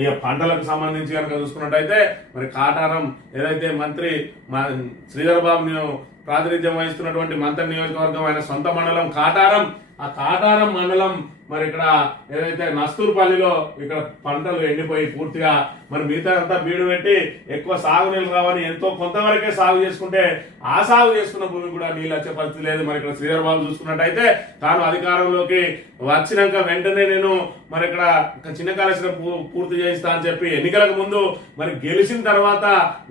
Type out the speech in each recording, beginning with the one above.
ఇక పంటలకు సంబంధించి కనుక చూసుకున్నట్టయితే మరి కాటారం ఏదైతే మంత్రి శ్రీధర్ బాబు ప్రాతినిధ్యం వహిస్తున్నటువంటి మంత్రి నియోజకవర్గం ఆయన సొంత మండలం కాటారం, ఆ కాటారం మండలం మరి ఇక్కడ ఏదైతే నస్తూర్పల్లిలో ఇక్కడ పంటలు ఎండిపోయి పూర్తిగా మరి మిగతా అంతా బీడు పెట్టి ఎక్కువ సాగునీళ్ళు రావని ఎంతో కొంతవరకే సాగు చేసుకుంటే ఆ సాగు చేసుకున్న భూమి కూడా నీళ్ళు వచ్చే పరిస్థితి లేదు. మరి ఇక్కడ శ్రీధర్ బాబు చూసుకున్నట్టయితే తాను అధికారంలోకి వచ్చినాక వెంటనే నేను మరి ఇక్కడ చిన్న కాళేశ్వరం పూర్తి చేయిస్తా అని చెప్పి ఎన్నికలకు ముందు మరి గెలిచిన తర్వాత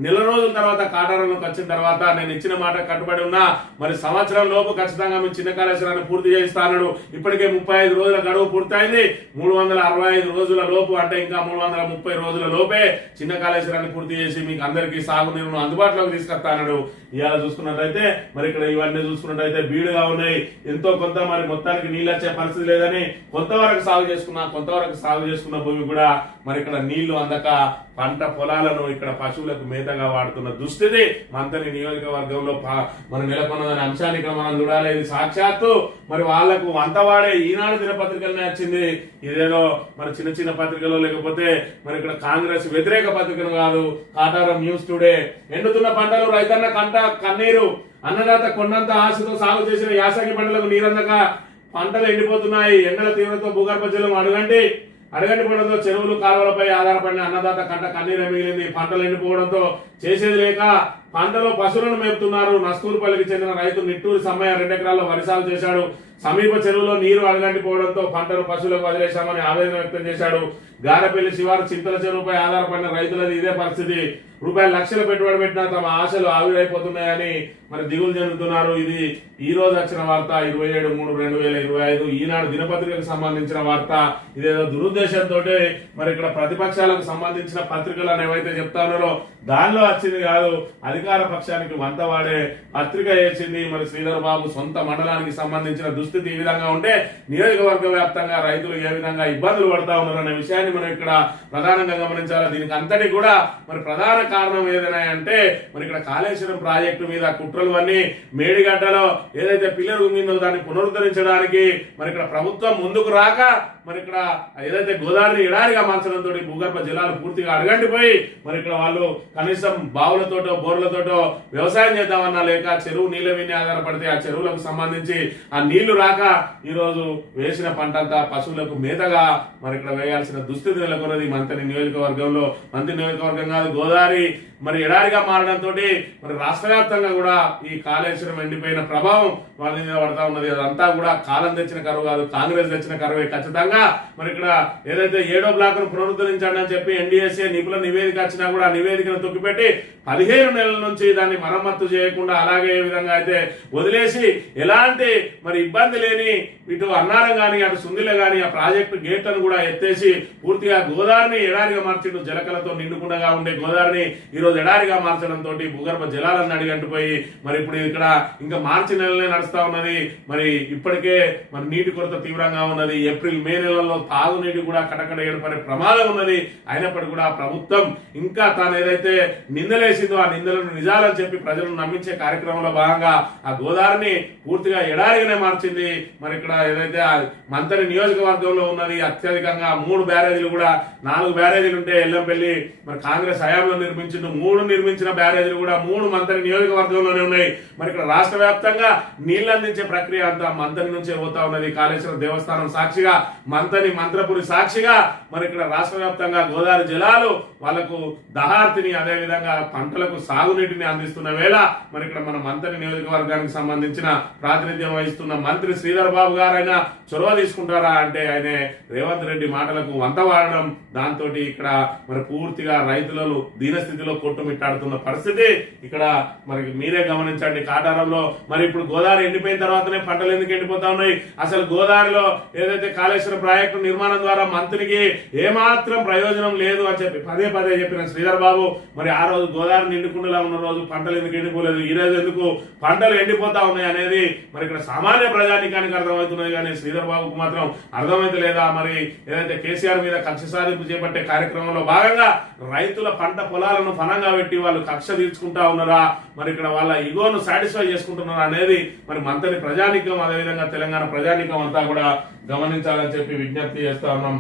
నెల రోజుల తర్వాత కాటారంలోకి వచ్చిన తర్వాత నేను ఇచ్చిన మాట కట్టుబడి ఉన్నా, మరి సంవత్సరం లోపు ఖచ్చితంగా మీ చిన్న కాళేశ్వరాన్ని పూర్తి చేయిస్తాను. ఇప్పటికే 35 రోజుల గడువు పూర్తయింది. 365 రోజుల లోపు అంటే ఇంకా 330 రోజుల లోపే చిన్న కాళేశ్వరాన్ని పూర్తి చేసి మీకు అందరికీ సాగునీరును అందుబాటులోకి తీసుకొస్తాడు. ఇవాళ చూసుకున్నట్టయితే మరి ఇక్కడ ఇవన్నీ చూసుకున్నట్టయితే బీడుగా ఉన్నాయి. ఎంతో కొంత మరి మొత్తానికి నీళ్ళు వచ్చే పరిస్థితి లేదని కొంతవరకు సాగు చేసుకున్న భూమి కూడా మరి ఇక్కడ నీళ్లు అందక పంట పొలాలను ఇక్కడ పశువులకు మేతగా వాడుతున్న దుస్థితి మంతని నియోజకవర్గంలో మనం నెలకొన్నదనే అంశాన్ని ఇక్కడ మనం చూడాలి. ఇది సాక్షాత్తు మరి వాళ్లకు వంతవాడే ఈనాడు దినపత్రికలనే వచ్చింది. ఇదేదో మరి చిన్న చిన్న పత్రికలో లేకపోతే మరి ఇక్కడ కాంగ్రెస్ వ్యతిరేక పత్రికలు కాదు. Kataram news today. ఎండుతున్న పంటలు రైతన్న కంట కన్నీరు, అన్నదాత కొండంత ఆశతో సాగు చేసిన యాసంగి పంటలకు నీరందక పంటలు ఎండిపోతున్నాయి. ఎండల తీవ్రతో భూగర్భ జలం అడగంటి పడడంతో చెరువులు కాలువలపై ఆధారపడిన అన్నదాత కంట కన్నీరే మిగిలింది. పంటలు ఎండిపోవడంతో చేసేది లేక పంటలో పశువులను మేపుతున్నారు. నస్తూరుపల్లికి చెందిన రైతు నిట్టూరి సమ్మయ్య 2 ఎకరాల్లో వరి సాగు చేశాడు. సమీప చెరువులో నీరు అడగంటిపోవడంతో పంటను పశువులకు వదిలేశామని ఆవేదన వ్యక్తం చేశాడు. గారపల్లి శివారు చింతల చెరువుపై ఆధారపడిన రైతులది ఇదే పరిస్థితి. లక్షలు పెట్టుబడి పెట్టినా తమ ఆశలు ఆవిరైపోతున్నాయని మరి దిగులు చెందుతున్నారు. ఇది ఈ రోజు వచ్చిన వార్త 27/3/2025 ఈనాడు దినపత్రికకు సంబంధించిన వార్త. ఇదేదో దురుద్దేశంతో మరి ఇక్కడ ప్రతిపక్షాలకు సంబంధించిన పత్రికలను ఏవైతే చెప్తారో దానిలో వచ్చింది కాదు. అధికార పక్షానికి వంత వాడే పత్రిక వేసింది. మరి శ్రీధర్ బాబు సొంత మండలానికి సంబంధించిన దుస్థితి ఈ విధంగా ఉంటే నియోజకవర్గ వ్యాప్తంగా రైతులు ఏ విధంగా ఇబ్బందులు పడతా ఉన్నారనే విషయాన్ని మనం ఇక్కడ ప్రధానంగా గమనించాలి. దీనికి అంతటి కూడా మరి ప్రధాన కారణం ఏదైనా అంటే మరి ఇక్కడ కాళేశ్వరం ప్రాజెక్టు మీద కుట్రలు అన్ని మేడిగడ్డలో ఏదైతే పిల్లర్ ఉందో దాన్ని పునరుద్ధరించడానికి మరి ఇక్కడ ప్రభుత్వం ముందుకు రాక మరి ఇక్కడ ఏదైతే గోదావరిని ఎడారిగా మార్చడంతో భూగర్భ జలాలు పూర్తిగా అడగంటిపోయి మరి ఇక్కడ వాళ్ళు కనీసం బావులతోటో బోర్లతోటో వ్యవసాయం చేద్దామన్నా లేక చెరువు నీళ్ళ మీద ఆధారపడితే ఆ చెరువులకు సంబంధించి ఆ నీళ్లు రాక ఈ రోజు వేసిన పంట అంతా పశువులకు మేతగా మరి ఇక్కడ వేయాల్సిన దుస్థితి నెలకొన్నది మంత్రి నియోజకవర్గంలో. మంత్రి నియోజకవర్గం కాదు, గోదావరి మరి ఎడారిగా మారడంతో మరి రాష్ట్ర వ్యాప్తంగా కూడా ఈ కాళేశ్వరం ఎండిపోయిన ప్రభావం వాళ్ళ మీద పడతా ఉన్నది. అదంతా కూడా కాలం తెచ్చిన కరువు కాదు, కాంగ్రెస్ తెచ్చిన కరువే ఖచ్చితంగా. మరి ఇక్కడ ఏదైతే 7వ బ్లాక్ ను పునరుద్ధరించండి అని చెప్పి ఎన్డీఎస్ఏ నిపుణుల నివేదిక వచ్చినా కూడా ఆ నివేదికను తొక్కిపెట్టి 15 నెలల నుంచి దాన్ని మరమ్మత్తు చేయకుండా అలాగే ఏ విధంగా అయితే వదిలేసి ఎలాంటి మరి ఇబ్బంది లేని ఇటు అన్నారం గాని అటు సుందిల గాని ఆ ప్రాజెక్టు గేట్లను కూడా ఎత్తేసి పూర్తిగా గోదావరిని ఎడారిగా మార్చిండు. జలకలతో నిండుకుండగా ఉండే గోదావరిని ఈ రోజు ఎడారిగా మార్చడంతో భూగర్భ జలాలను అడిగంటిపోయి మరి ఇప్పుడు ఇక్కడ ఇంకా మార్చి నెలలే నడుస్తా ఉన్నది. మరి ఇప్పటికే మరి నీటి కొరత తీవ్రంగా ఉన్నది. ఏప్రిల్ మే నెలల్లో తాగునీటి కూడా కటకడ ఏర్పడే ప్రమాదం ఉన్నది. అయినప్పటికీ కూడా ప్రభుత్వం ఇంకా తాను ఏదైతే నిందలేసిందో ఆ నిందలను నిజాలని చెప్పి ప్రజలను నమ్మించే కార్యక్రమంలో భాగంగా ఆ గోదావరిని పూర్తిగా ఎడారిగానే మార్చింది. మరి ఇక్కడ ఏదైతే మంత్రి నియోజకవర్గంలో ఉన్నది అత్యధికంగా 3 బ్యారేజీలు కూడా 4 బ్యారేజీలు ఉంటే ఎల్లంపల్లి మరి కాంగ్రెస్ హయాంలో నిర్మించిన 3 నిర్మించిన బ్యారేజీలు కూడా 3 మంత్రి నియోజకవర్గంలోనే ఉన్నాయి. మరి ఇక్కడ రాష్ట్ర వ్యాప్తంగా నీళ్లు అందించే ప్రక్రియ అంతా మంత్రి నుంచే పోతా ఉన్నది. కాళేశ్వరం దేవస్థానం సాక్షిగా మంత్రపురి సాక్షిగా మరి ఇక్కడ రాష్ట్ర వ్యాప్తంగా గోదావరి జలాలు వాళ్లకు దహార్తిని అదే విధంగా పంటలకు సాగునీటిని అందిస్తున్న వేళ మరి ఇక్కడ మన మంత్రి నియోజకవర్గానికి సంబంధించిన ప్రాతినిధ్యం వహిస్తున్న మంత్రి శ్రీధర్ బాబు గారైనా చొరవ తీసుకుంటారా అంటే ఆయన రేవంత్ రెడ్డి మాటలకు వంత వాడడం, దాంతో ఇక్కడ మరి పూర్తిగా రైతులను దీనస్థితిలో కొట్టుమిట్టాడుతున్న పరిస్థితి ఇక్కడ మరి మీరే గమనించండి. కాటారంలో మరి ఇప్పుడు గోదావరి ఎండిపోయిన తర్వాతనే పంటలు ఎందుకు ఎండిపోతా ఉన్నాయి? అసలు గోదావరిలో ఏదైతే కాళేశ్వరం ప్రాజెక్టు నిర్మాణం ద్వారా మంత్రికి ఏమాత్రం ప్రయోజనం లేదు అని చెప్పి పదే చెప్పిన శ్రీధర్ బాబు మరి ఆ రోజు గోదావరి నిండుకుండలా ఉన్న రోజు పంటలు ఎందుకు ఎండిపోలేదు, ఈ రోజు ఎందుకు పంటలు ఎండిపోతా ఉన్నాయి అనేది మరి ఇక్కడ సామాన్య ప్రజానికానికి అర్థమవుతున్నది. కానీ శ్రీధర్ బాబుకు మాత్రం అర్థమైతే లేదా? మరి ఏదైతే కేసీఆర్ మీద కక్ష సాధింపు చేపట్టే కార్యక్రమంలో భాగంగా రైతుల పంట పొలాలను ఫలంగా పెట్టి వాళ్ళు కక్ష తీర్చుకుంటా ఉన్నారా, మరి ఇక్కడ వాళ్ళ ఇగోను సాటిస్ఫై చేసుకుంటున్నారా అనేది మరి మంత్రి ప్రజానికం అదేవిధంగా తెలంగాణ ప్రజానికం అంతా కూడా గమనించాలని చెప్పి విజ్ఞప్తి చేస్తా ఉన్నాం.